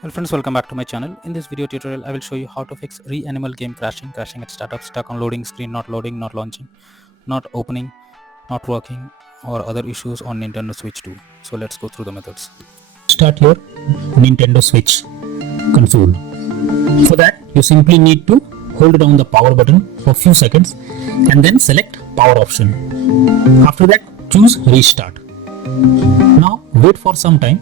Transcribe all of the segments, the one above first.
Hello friends, welcome back to my channel. In this video tutorial, I will show you how to fix REANIMAL game crashing at startup, stuck on loading screen, not loading, not launching, not opening, not working, or other issues on Nintendo Switch 2. So let's go through the methods. Start your Nintendo Switch console. For that, you simply need to hold down the power button for a few seconds and then select power option. After that, choose restart. Now wait for some time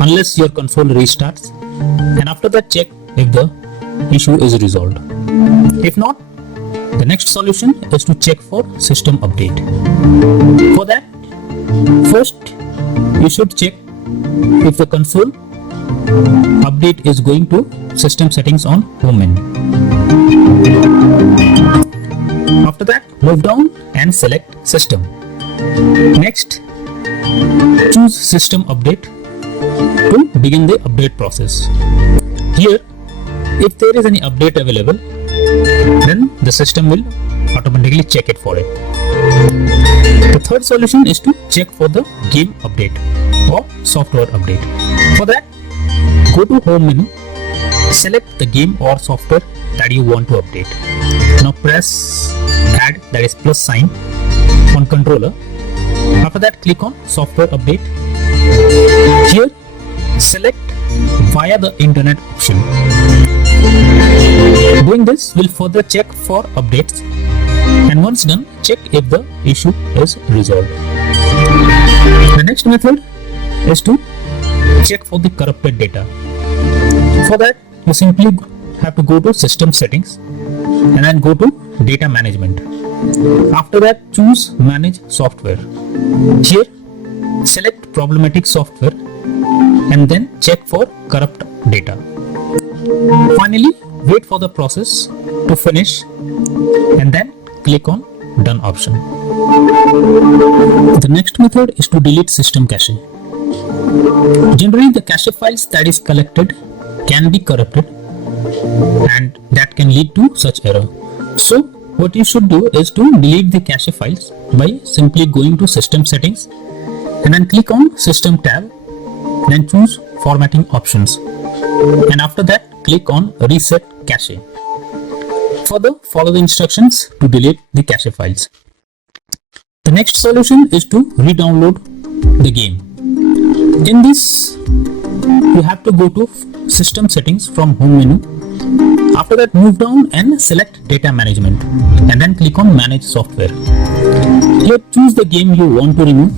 unless your console restarts, and after that check if the issue is resolved. If not, the next solution is to check for system update. For that, first you should check if the console update is going to system settings on home menu. After that, move down and select system. Next, choose system update to begin the update process. Here, if there is any update available, then the system will automatically check it for it. The third solution is to check for the game update or software update. For that, go to home menu, select the game or software that you want to update. Now press add, that is plus sign, on controller. After that, click on software update. Here, select via the internet option. Doing this will further check for updates, and once done, check if the issue is resolved. The next method is to check for the corrupted data. For that, you simply have to go to system settings and then go to data management. After that, choose manage software. Here, select problematic software and then check for corrupt data. Finally, wait for the process to finish and then click on done option. The next method is to delete system cache. Generally, the cache files that is collected can be corrupted, and that can lead to such error. So what you should do is to delete the cache files by simply going to system settings and then click on system tab, then choose formatting options, and after that click on reset cache. Further, follow the instructions to delete the cache files. The next solution is to re-download the game. In this, you have to go to system settings from home menu. After that, move down and select data management and then click on manage software. Here, choose the game you want to remove.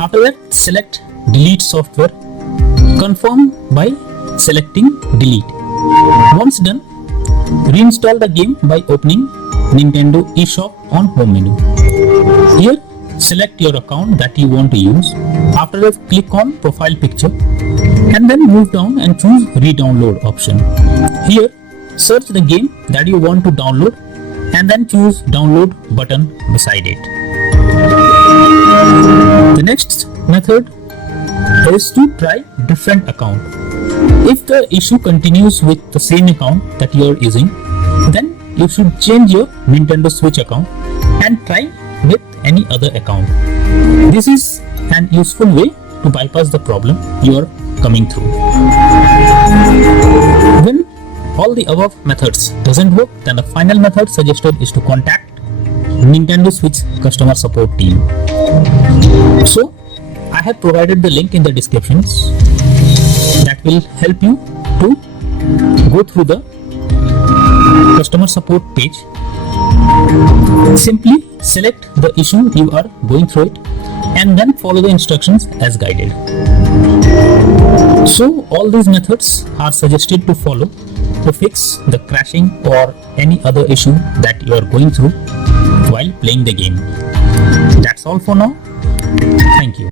After that, select delete software. Confirm by selecting delete. Once done, reinstall the game by opening Nintendo eShop on home menu. Here, select your account that you want to use. After that, click on profile picture and then move down and choose re-download option. Here, search the game that you want to download and then choose download button beside it. The next method is to try different account. If the issue continues with the same account that you are using, then you should change your Nintendo Switch account and try with any other account. This is an useful way to bypass the problem you are coming through. When all the above methods doesn't work, then the final method suggested is to contact Nintendo Switch customer support team. So I have provided the link in the descriptions that will help you to go through the customer support page. Simply select the issue you are going through it and then follow the instructions as guided. So all these methods are suggested to follow to fix the crashing or any other issue that you are going through while playing the game. That's all for now. Thank you.